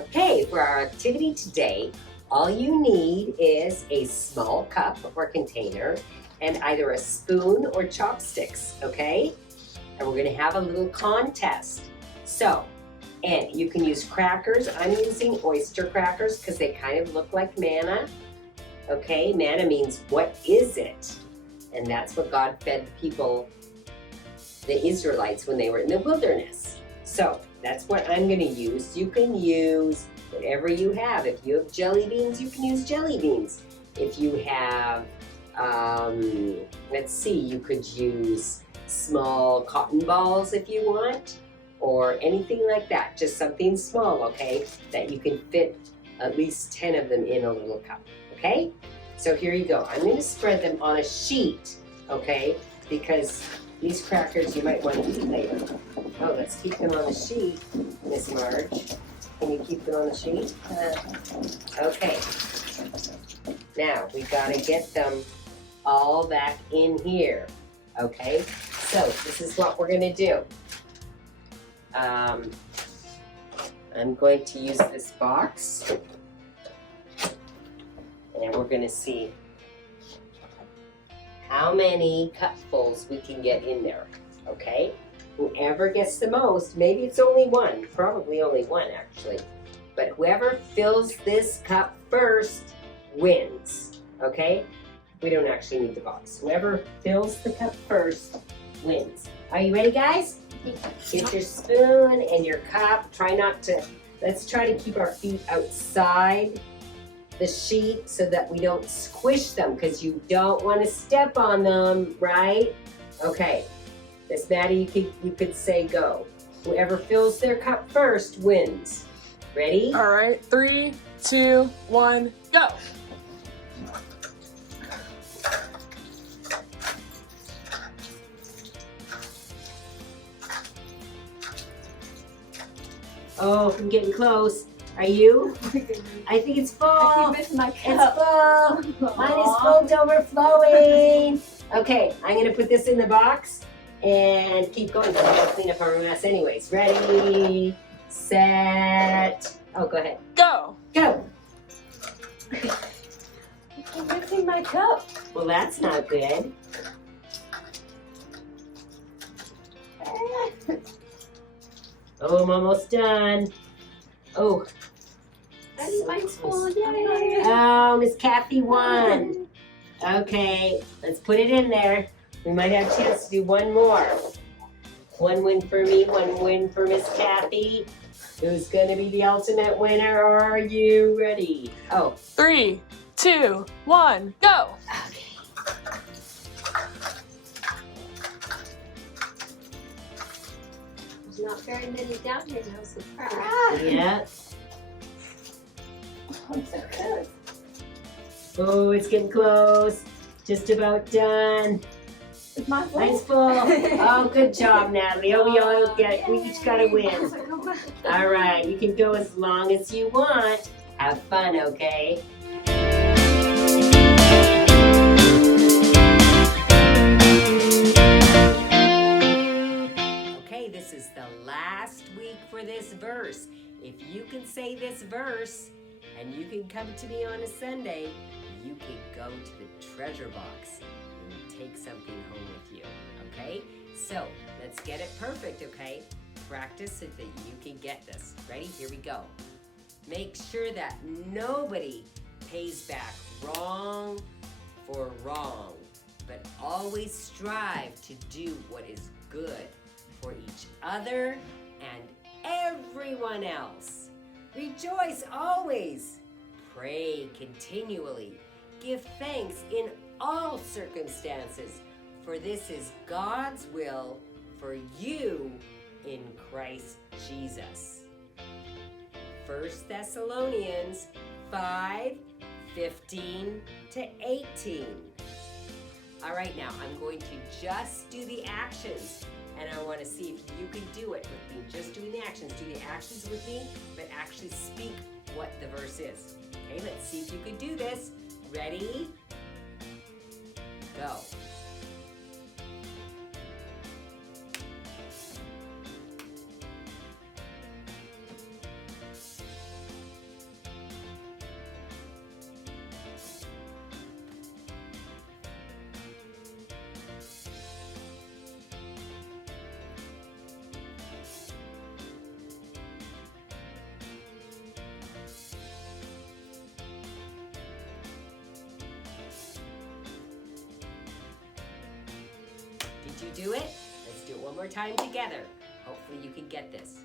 Okay, for our activity today, all you need is a small cup or container and either a spoon or chopsticks, okay? And we're gonna have a little contest. So, and you can use crackers. I'm using oyster crackers because they kind of look like manna. Okay, manna means what is it? And that's what God fed the people, the Israelites, when they were in the wilderness. So that's what I'm gonna use. You can use whatever you have. If you have jelly beans, you can use jelly beans. If you have, let's see, you could use small cotton balls if you want, or anything like that. Just something small, okay, that you can fit at least 10 of them in a little cup, okay? So here you go. I'm gonna spread them on a sheet, okay? Because these crackers you might want to eat later. Oh, let's keep them on the sheet, Miss Marge. Can you keep them on the sheet? Okay. Now, we gotta get them all back in here, okay? So, this is what we're gonna do. I'm going to use this box, and we're gonna see how many cupfuls we can get in there, okay? Whoever gets the most, maybe it's only one, probably only one actually, but whoever fills this cup first wins, okay? We don't actually need the box. Whoever fills the cup first wins. Are you ready, guys? Get your spoon and your cup. Try not to, let's try to keep our feet outside the sheet so that we don't squish them, because you don't want to step on them, right? Okay, Miss Maddie, you could say go. Whoever fills their cup first wins. Ready? All right, 3, 2, 1, go. Oh, I'm getting close. Are you? I think it's full. I keep missing my cup. It's full. Mine is full to overflowing. Okay, I'm gonna put this in the box and keep going. I'm gonna clean up our mess anyways. Ready, set. Oh, go ahead. Go. Go. I keep missing my cup. Well, that's not good. Oh, I'm almost done. Oh. Mine's full. Yay. Oh, Miss Kathy won. Okay, let's put it in there. We might have a chance to do one more. One win for me, one win for Miss Kathy. Who's gonna be the ultimate winner? Are you ready? Oh. 3, 2, 1, go. Okay. There's not very many down here now, surprise. Yeah. I'm so good. Oh, it's getting close. Just about done. Is mine full? Mine's full. Oh, good job, Natalie. Oh, we each got a win. All right, you can go as long as you want. Have fun, okay? Okay, this is the last week for this verse. If you can say this verse and you can come to me on a Sunday, you can go to the treasure box and take something home with you, okay? So let's get it perfect, okay? Practice so that you can get this. Ready? Here we go. Make sure that nobody pays back wrong for wrong, but always strive to do what is good for each other and everyone else. Rejoice always. Pray continually. Give thanks in all circumstances, for this is God's will for you in Christ Jesus. 1 Thessalonians 5:15-18. All right, now I'm going to just do the actions, and I want to see if you can do it with me. Just doing the actions. Do the actions with me, but actually speak what the verse is. Okay, let's see if you can do this. Ready? Go. you do it? Let's do it one more time together. Hopefully you can get this.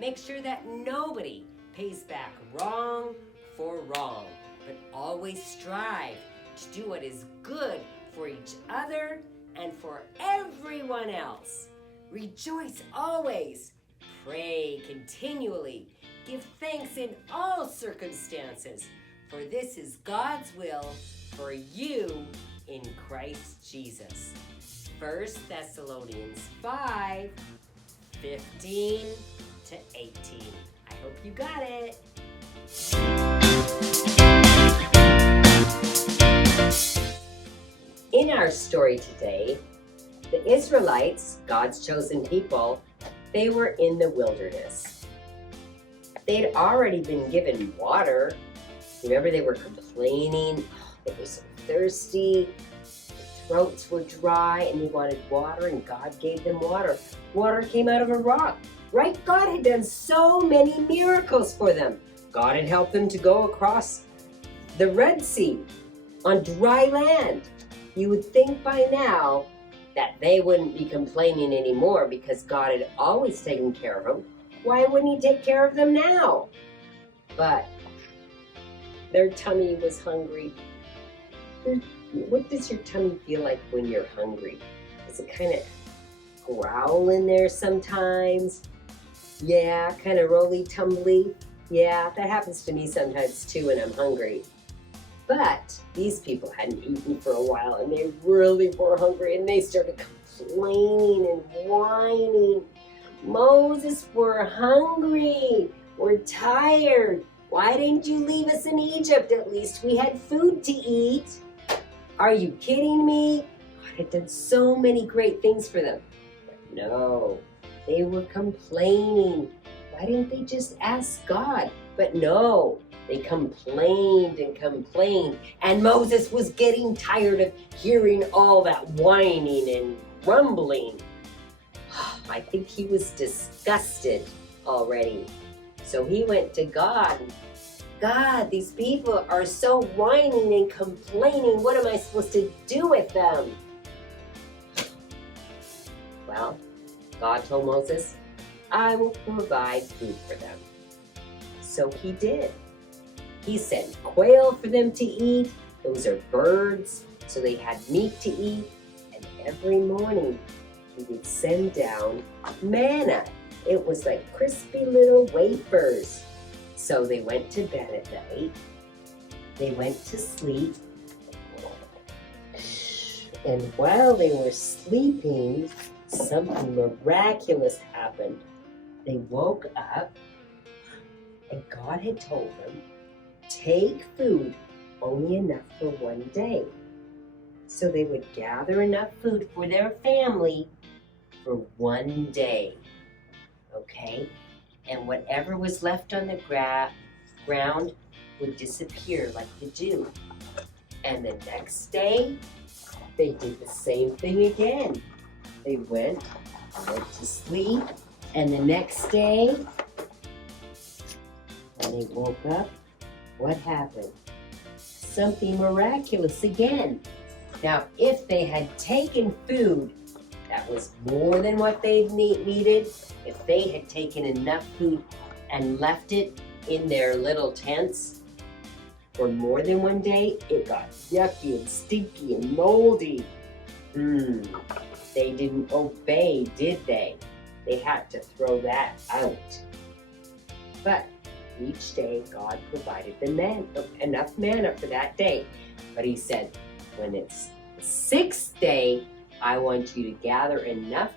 Make sure that nobody pays back wrong for wrong, but always strive to do what is good for each other and for everyone else. Rejoice always. Pray continually. Give thanks in all circumstances, for this is God's will for you in Christ Jesus. 1 Thessalonians 5, 15 to 18. I hope you got it. In our story today, the Israelites, God's chosen people, they were in the wilderness. They'd already been given water. Remember, they were complaining, they were so thirsty, their throats were dry, and they wanted water, and God gave them water. Water came out of a rock, right? God had done so many miracles for them. God had helped them to go across the Red Sea on dry land. You would think by now that they wouldn't be complaining anymore because God had always taken care of them. Why wouldn't He take care of them now? But their tummy was hungry. What does your tummy feel like when you're hungry? Does it kind of growl in there sometimes? Yeah, kind of roly-tumbly. Yeah, that happens to me sometimes too when I'm hungry. But these people hadn't eaten for a while and they really were hungry and they started complaining and whining. Moses, we're hungry. We're tired. Why didn't you leave us in Egypt? At least we had food to eat. Are you kidding me? God had done so many great things for them. But no, they were complaining. Why didn't they just ask God? But no, they complained and complained. And Moses was getting tired of hearing all that whining and grumbling. I think he was disgusted already. So he went to God. God, these people are so whining and complaining. What am I supposed to do with them? Well, God told Moses, I will provide food for them. So He did. He sent quail for them to eat. Those are birds, so they had meat to eat. And every morning, He would send down manna. It was like crispy little wafers. So they went to bed at night. They went to sleep. And while they were sleeping, something miraculous happened. They woke up, and God had told them, take food, only enough for one day. So they would gather enough food for their family for one day, okay? And whatever was left on the ground would disappear like the dew. And the next day, they did the same thing again. They went to sleep, and the next day, when they woke up, what happened? Something miraculous again. Now, if they had taken food that was more than what they needed, if they had taken enough food and left it in their little tents for more than one day, it got yucky and stinky and moldy. They didn't obey, did they? They had to throw that out. But each day, God provided them enough manna for that day. But He said, when it's the sixth day, I want you to gather enough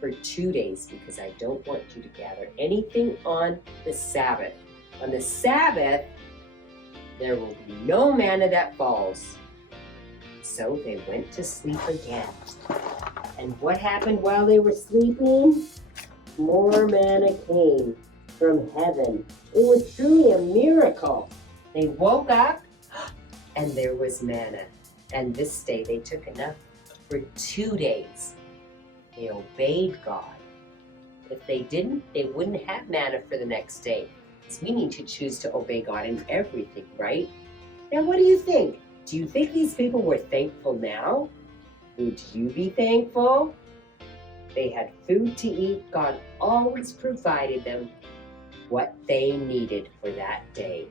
for 2 days because I don't want you to gather anything on the Sabbath. On the Sabbath, there will be no manna that falls. So they went to sleep again. And what happened while they were sleeping? More manna came from heaven. It was truly a miracle. They woke up and there was manna. And this day they took enough for 2 days. They obeyed God. If they didn't, they wouldn't have manna for the next day. So we need to choose to obey God in everything, right? Now, what do you think? Do you think these people were thankful now? Would you be thankful? They had food to eat. God always provided them what they needed for that day.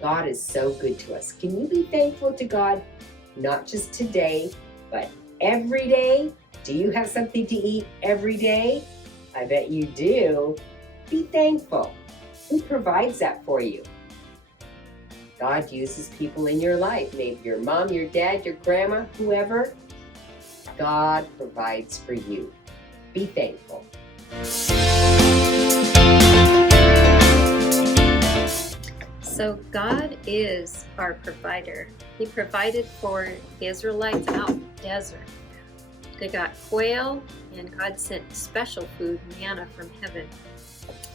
God is so good to us. Can you be thankful to God, not just today, but every day? Do you have something to eat every day? I bet you do. Be thankful. Who provides that for you? God uses people in your life, maybe your mom, your dad, your grandma, whoever. God provides for you. Be thankful. So God is our provider. He provided for the Israelites out in the desert. They got quail, and God sent special food, manna from heaven.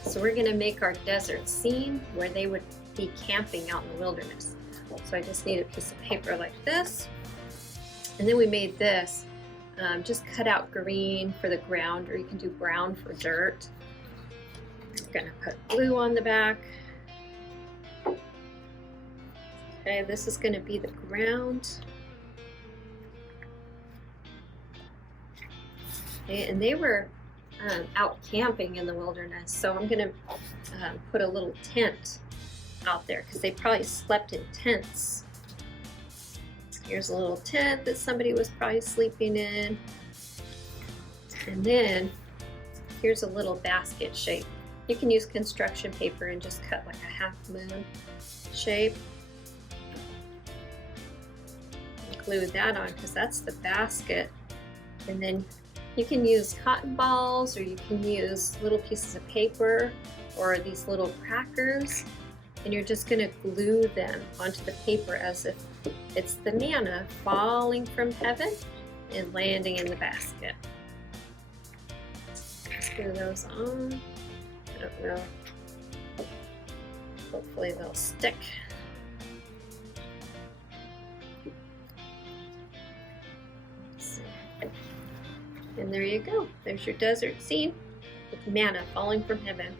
So we're going to make our desert scene where they would be camping out in the wilderness. So I just need a piece of paper like this. And then we made this. Just cut out green for the ground, or you can do brown for dirt. I'm going to put blue on the back. Okay, this is going to be the ground. Okay, and they were out camping in the wilderness, so I'm going to put a little tent out there because they probably slept in tents. Here's a little tent that somebody was probably sleeping in. And then here's a little basket shape. You can use construction paper and just cut like a half moon shape. Glue that on because that's the basket. And then you can use cotton balls, or you can use little pieces of paper or these little crackers, and you're just going to glue them onto the paper as if it's the manna falling from heaven and landing in the basket. Just glue those on. I don't know. Hopefully they'll stick. And there you go. There's your desert scene with manna falling from heaven.